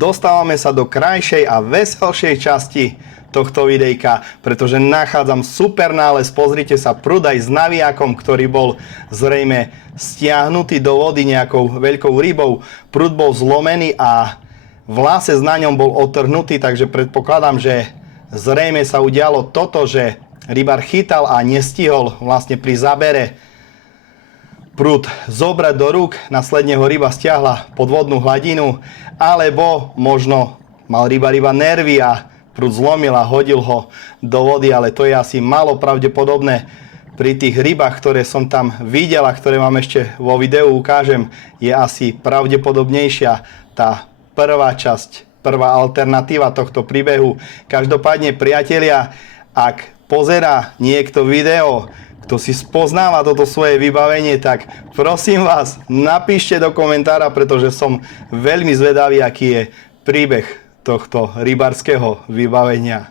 dostávame sa do krajšej a veselšej časti tohto videjka, pretože nachádzam super nález. Pozrite sa, prúd aj s navijakom, ktorý bol zrejme stiahnutý do vody nejakou veľkou rybou. Prúd bol zlomený a vlásec na ňom bol otrhnutý, takže predpokladám, že zrejme sa udialo toto, že rybár chytal a nestihol vlastne pri zábere prúd zobrať do rúk, následne ho ryba stiahla pod vodnú hladinu, alebo možno mal ryba nervy a prúd zlomil a hodil ho do vody, ale to je asi málo pravdepodobné. Pri tých rybách, ktoré som tam videl a ktoré vám ešte vo videu ukážem, je asi pravdepodobnejšia tá prvá časť, prvá alternatíva tohto príbehu. Každopádne, priatelia, ak pozerá niekto video, kto si spoznáva toto svoje vybavenie, tak prosím vás, napíšte do komentára, pretože som veľmi zvedavý, aký je príbeh tohto rybárskeho vybavenia.